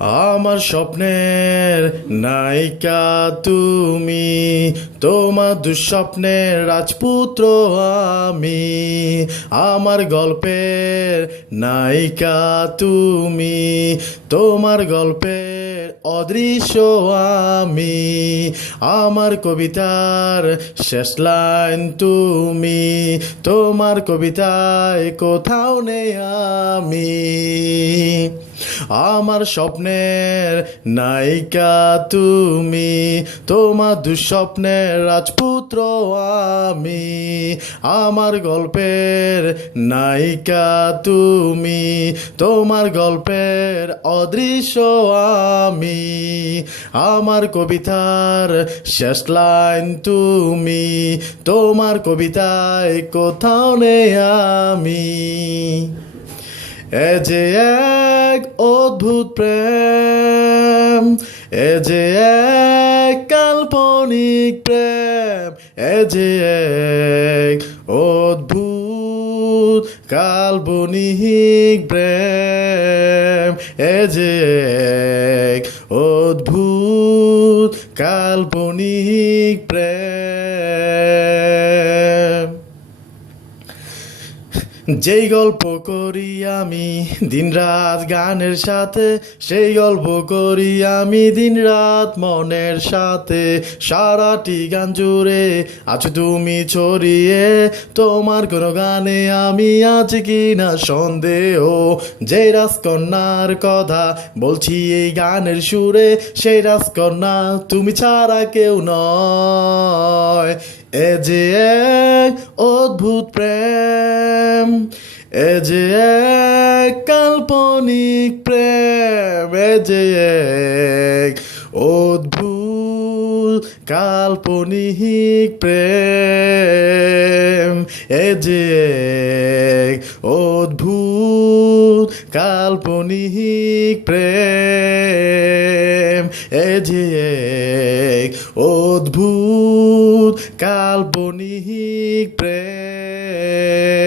আমার স্বপ্নের নায়িকা তুমি, তোমার দুঃস্বপ্নের রাজপুত্র আমি। আমার গল্পের নায়িকা তুমি, তোমার গল্পের অদৃশ্য আমি। আমার কবিতার শেষ লাইন তুমি, তোমার কবিতায় কোথাও নেই আমি। আমার স্বপ্নের নায়িকা তুমি, তোমার দুঃস্বপ্নের রাজপুত্র আমি। আমার গল্পের নায়িকা তুমি, তোমার গল্পের অদৃশ্য আমি। আমার কবিতার শেষ লাইন তুমি, তোমার কবিতায় কোথাও নেই আমি। এ যে এক অদ্ভুত প্রেম, এ যে এক কাল্পনিক প্রেম, এ যে এক অদ্ভুত কাল্পনিক প্রেম, এ যে এক অদ্ভুত কাল্পনিক প্রেম। যেই গল্প করি আমি দিনরাত গানের সাথে, সেই গল্প করি আমি দিনরাত মনের সাথে। সারাটি গান জুড়ে আছো তুমি ছড়িয়ে, তোমার কোনো গানে আমি আছি কি না সন্দেহ। যে রাজকন্যার কথা বলছি এই গানের সুরে, সেই রাজকন্যা তুমি ছাড়া কেউ নয়। এ যে এক অদ্ভুত প্রেম, এ যে এক কাল্পনিক প্রেম, এ যে এক অদ্ভুত কাল্পনিক প্রেম, এ যে এক অদ্ভুত কাল্পনিক প্রেম, এ যে এক অদ্ভুত কাল্পনিক প্রেম।